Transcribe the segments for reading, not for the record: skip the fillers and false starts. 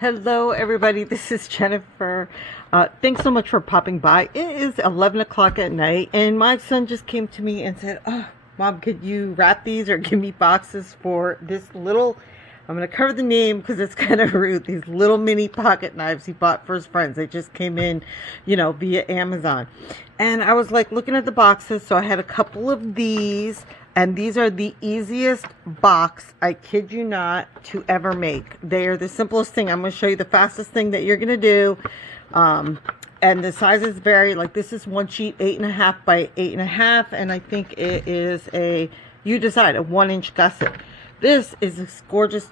Hello everybody, this is Jennifer. Thanks so much for popping by. It is 11 o'clock at night and my son just came to me and said, "Oh, Mom, could you wrap these or give me boxes for this little," I'm going to cover the name because it's kind of rude, these little mini pocket knives he bought for his friends. They just came in, via Amazon. And I was like looking at the boxes, so I had a couple of these. And these are the easiest box, I kid you not, to ever make. They are the simplest thing. I'm going to show you the fastest thing that you're going to do. And the sizes vary. Like this is one sheet, 8.5 by 8.5. And I think it is you decide, a 1-inch gusset. This is this gorgeous,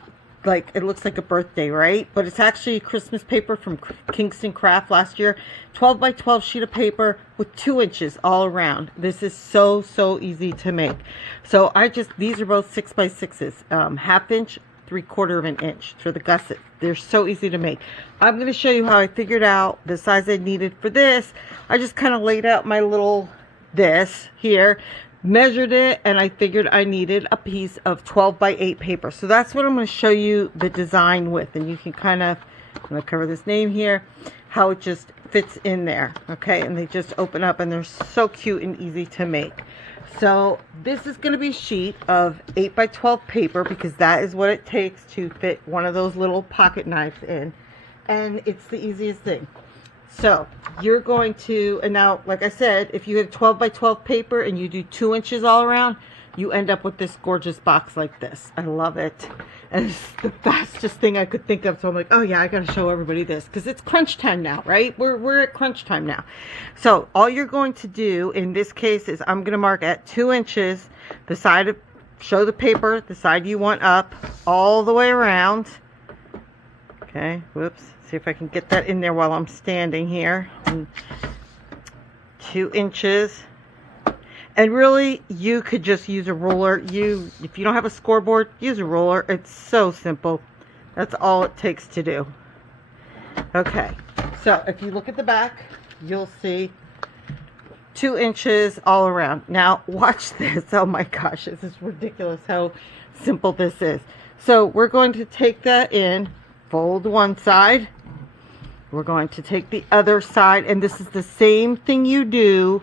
like it looks like a birthday, right? But it's actually Christmas paper from Kingston Craft last year. 12 by 12 sheet of paper with 2 inches all around. This is so easy to make. So these are both 6 by 6s, half inch, 3/4 of an inch for the gusset. They're so easy to make. I'm going to show you how I figured out the size I needed for this. I just kind of laid out my little this here, measured it, and I figured I needed a piece of 12 by 8 paper. So that's what I'm going to show you the design with, and you can kind of, I'm going to cover this name here, how it just fits in there. Okay, and they just open up and they're so cute and easy to make. So this is going to be a sheet of 8 by 12 paper because that is what it takes to fit one of those little pocket knives in, and it's the easiest thing. So you're going to, and now like I said, if you had 12 by 12 paper and you do 2 inches all around, you end up with this gorgeous box like this. I love it, and it's the fastest thing I could think of. So I'm like, oh yeah, I gotta show everybody this because it's crunch time now, right? We're at crunch time now. So all you're going to do in this case is I'm gonna mark at 2 inches the side of, show the paper, the side you want up all the way around. Okay, whoops. See if I can get that in there while I'm standing here. 2 inches. And really, you could just use a ruler. If you don't have a scoreboard, use a ruler. It's so simple. That's all it takes to do. Okay, so if you look at the back, you'll see 2 inches all around. Now, watch this. Oh my gosh, this is ridiculous how simple this is. So we're going to take that in, fold one side. We're going to take the other side, and this is the same thing you do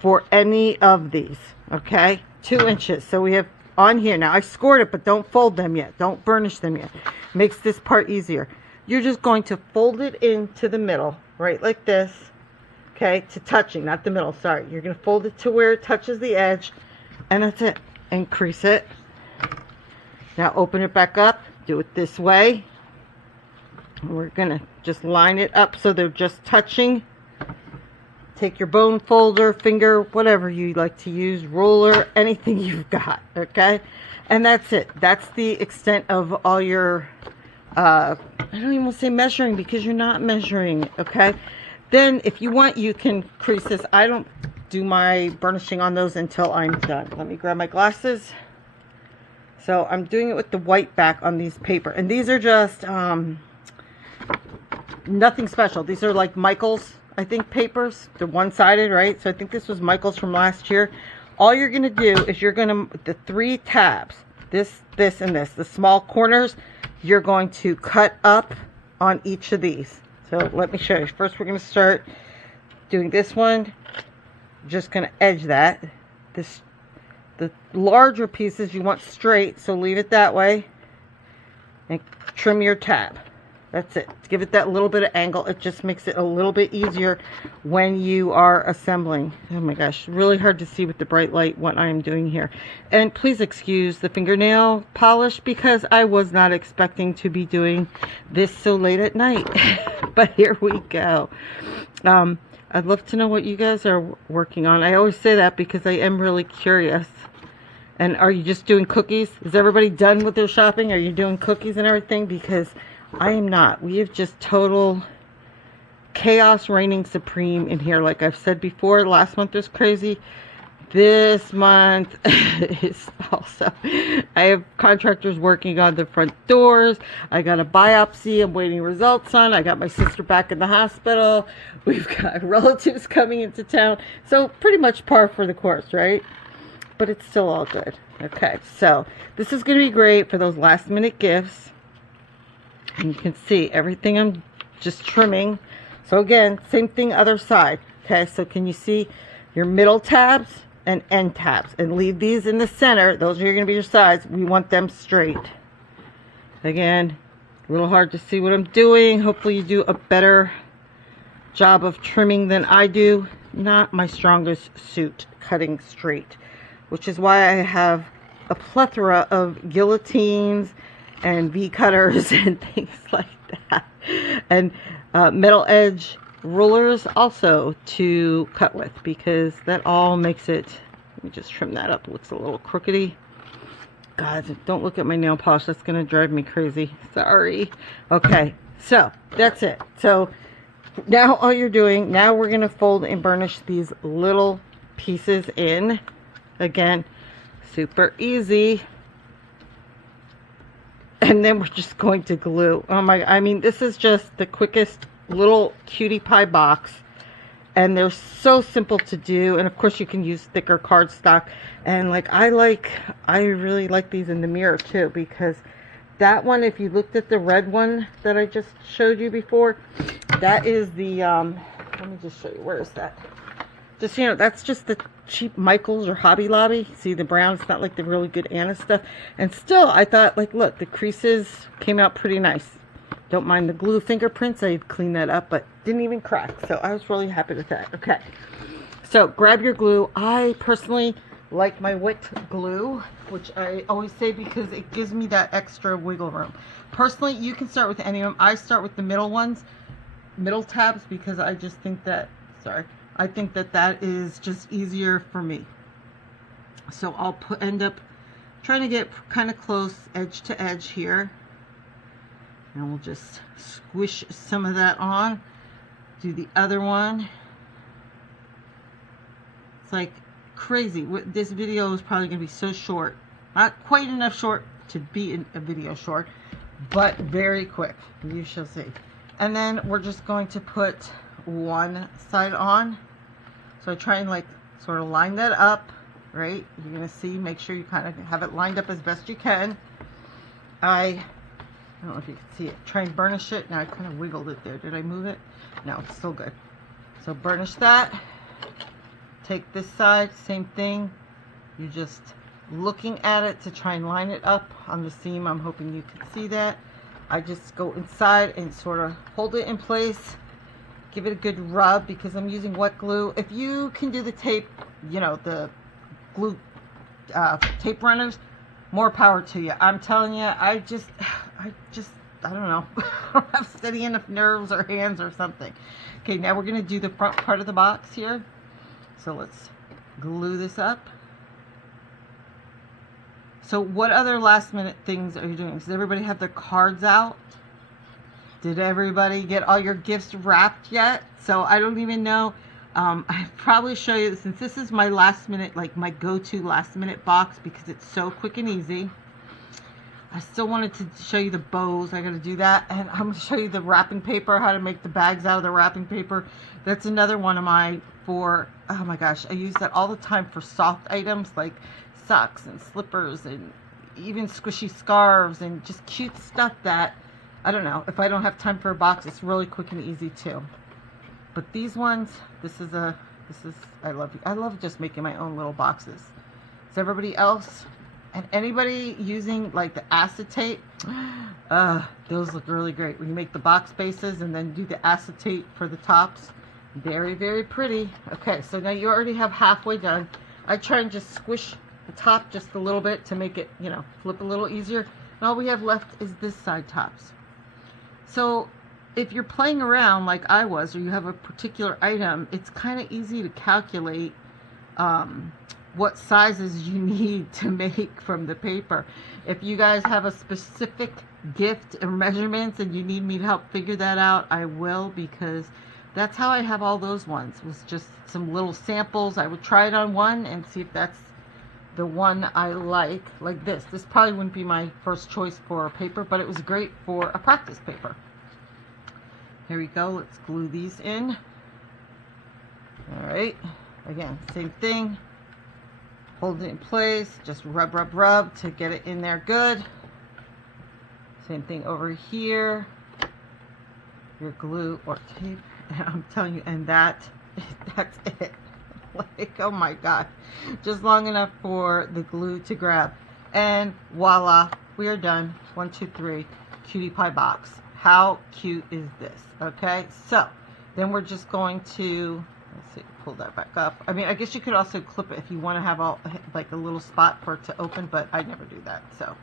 for any of these. Okay, 2 inches. So we have on here now, I scored it, but don't fold them yet, don't burnish them yet. Makes this part easier. You're just going to fold it into the middle, right like this. Okay, to touching, not the middle, sorry. You're going to fold it to where it touches the edge, and that's it. And crease it. Now open it back up, do it this way. We're going to just line it up so they're just touching. Take your bone folder, finger, whatever you like to use, ruler, anything you've got, okay? And that's it. That's the extent of all your, I don't even want to say measuring because you're not measuring, okay? Then if you want, you can crease this. I don't do my burnishing on those until I'm done. Let me grab my glasses. So I'm doing it with the white back on these paper. And these are just, nothing special. These are like Michael's, I think, papers. They're one-sided, right? So I think this was Michael's from last year. All you're going to do is you're going to, the 3 tabs, this, and this, the small corners, you're going to cut up on each of these. So let me show you. First, we're going to start doing this one. Just going to edge that. The larger pieces you want straight, so leave it that way. And trim your tab. That's it. Give it that little bit of angle. It just makes it a little bit easier when you are assembling. Oh my gosh, really hard to see with the bright light what I am doing here. And please excuse the fingernail polish because I was not expecting to be doing this so late at night. But here we go. I'd love to know what you guys are working on. I always say that because I am really curious. And are you just doing cookies? Is everybody done with their shopping? Are you doing cookies and everything? Because I am not. We have just total chaos reigning supreme in here. Like I've said before, last month was crazy. This month is also, I have contractors working on the front doors. I got a biopsy I'm waiting results on. I got my sister back in the hospital. We've got relatives coming into town. So pretty much par for the course, right? But it's still all good. Okay, so this is going to be great for those last minute gifts. And you can see everything I'm just trimming. So again, same thing other side. Okay, so can you see your middle tabs and end tabs? And leave these in the center. Those are going to be your sides. We want them straight. Again, a little hard to see what I'm doing. Hopefully you do a better job of trimming than I do. Not my strongest suit, cutting straight, which is why I have a plethora of guillotines and V-cutters and things like that, and metal edge rulers also to cut with, because that all makes it. Let me just trim that up. It looks a little crookedy. God, don't look at my nail polish. That's gonna drive me crazy. Sorry. Okay, so that's it. So now all you're doing, now we're going to fold and burnish these little pieces in. Again, super easy. And then we're just going to glue. Oh my, I mean, this is just the quickest little cutie pie box. And they're so simple to do. And of course you can use thicker cardstock. And like, I really like these in the mirror too, because that one, if you looked at the red one that I just showed you before, that is the, let me just show you, where is that? Just, you know, that's just the cheap Michaels or Hobby Lobby. See the brown, it's not like the really good Anna stuff. And still, I thought, like, look, the creases came out pretty nice. Don't mind the glue fingerprints, I cleaned that up, but didn't even crack. So I was really happy with that. Okay, so grab your glue. I personally like my wet glue, which I always say because it gives me that extra wiggle room. Personally, you can start with any of them. I start with the middle ones, middle tabs, because I just think that, I think that that is just easier for me. So I'll end up trying to get kind of close edge to edge here. And we'll just squish some of that on. Do the other one. It's like crazy. This video is probably going to be so short. Not quite enough short to be in a video short, but very quick. You shall see. And then we're just going to put one side on. So I try and like sort of line that up, right? You're going to see, make sure you kind of have it lined up as best you can. I don't know if you can see it. Try and burnish it. Now I kind of wiggled it there. Did I move it? No, it's still good. So burnish that. Take this side, same thing. You're just looking at it to try and line it up on the seam. I'm hoping you can see that. I just go inside and sort of hold it in place. Give it a good rub because I'm using wet glue. If you can do the tape, you know, the glue tape runners, more power to you. I'm telling you, I don't know. I don't have steady enough nerves or hands or something. Okay, now we're going to do the front part of the box here. So let's glue this up. So what other last minute things are you doing? Does everybody have their cards out? Did everybody get all your gifts wrapped yet? So I don't even know. I'd probably show you, since this is my last minute, like my go-to last minute box because it's so quick and easy. I still wanted to show you the bows. I got to do that. And I'm going to show you the wrapping paper, how to make the bags out of the wrapping paper. That's another one of my, oh my gosh, I use that all the time for soft items like socks and slippers and even squishy scarves and just cute stuff that, I don't know, if I don't have time for a box, it's really quick and easy too. But these ones, I love just making my own little boxes. Is everybody else? And anybody using like the acetate, those look really great. When you make the box bases and then do the acetate for the tops, very, very pretty. Okay, so now you already have halfway done. I try and just squish the top just a little bit to make it, you know, flip a little easier. And all we have left is this side tops. So if you're playing around like I was, or you have a particular item, it's kind of easy to calculate what sizes you need to make from the paper. If you guys have a specific gift or measurements and you need me to help figure that out, I will, because that's how I have all those ones. It was just some little samples. I would try it on one and see if that's the one I like this. This probably wouldn't be my first choice for a paper, but it was great for a practice paper. Here we go. Let's glue these in. All right. Again, same thing. Hold it in place. Just rub, rub, rub to get it in there good. Same thing over here. Your glue or tape. I'm telling you, and that's it. Like, oh my god. Just long enough for the glue to grab. And voila, we are done. 1, 2, 3, cutie pie box. How cute is this? Okay, so then we're just going to, let's see, pull that back up. I mean, I guess you could also clip it if you want to have all like a little spot for it to open, but I never do that. So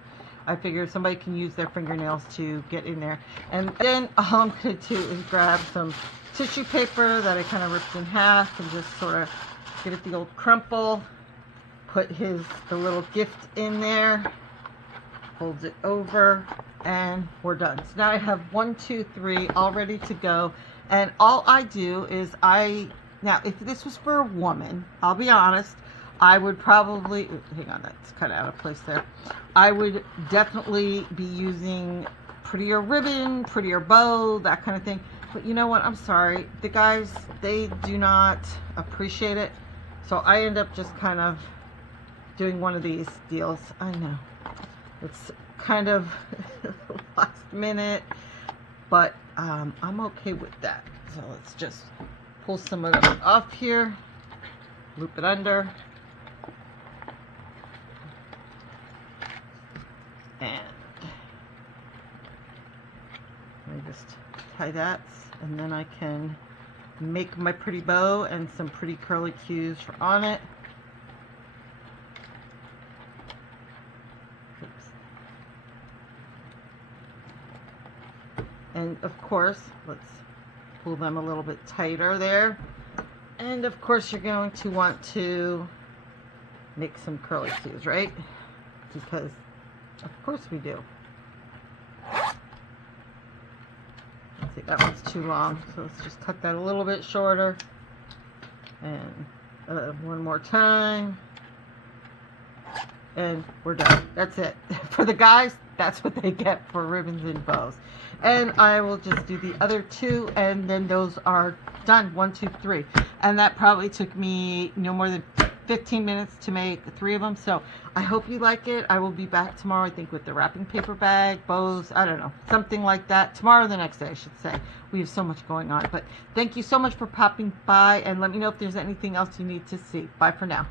I figure somebody can use their fingernails to get in there. And then all I'm going to do is grab some tissue paper that I kind of ripped in half and just sort of get it the old crumple. Put the little gift in there. Folds it over, and we're done. So now I have 1, 2, 3 all ready to go. And all I do is now if this was for a woman, I'll be honest, I would probably, hang on, that's kind of out of place there. I would definitely be using prettier ribbon, prettier bow, that kind of thing. But you know what? I'm sorry. The guys, they do not appreciate it. So I end up just kind of doing one of these deals. I know. It's kind of last minute, but I'm okay with that. So let's just pull some of them off here, loop it under, and I just tie that, and then I can make my pretty bow and some pretty curly cues on it. And of course, let's pull them a little bit tighter there. And of course, you're going to want to make some curly cues, right? Because of course we do. Let's see, that one's too long, so let's just cut that a little bit shorter. And one more time. And we're done. That's it. For the guys, that's what they get for ribbons and bows. And I will just do the other 2, and then those are done. 1, 2, 3. And that probably took me no more than 15 minutes to make 3 of them. So I hope you like it. I will be back tomorrow, I think, with the wrapping paper bag, bows, I don't know, something like that. Tomorrow or the next day, I should say. We have so much going on. But thank you so much for popping by, and let me know if there's anything else you need to see. Bye for now.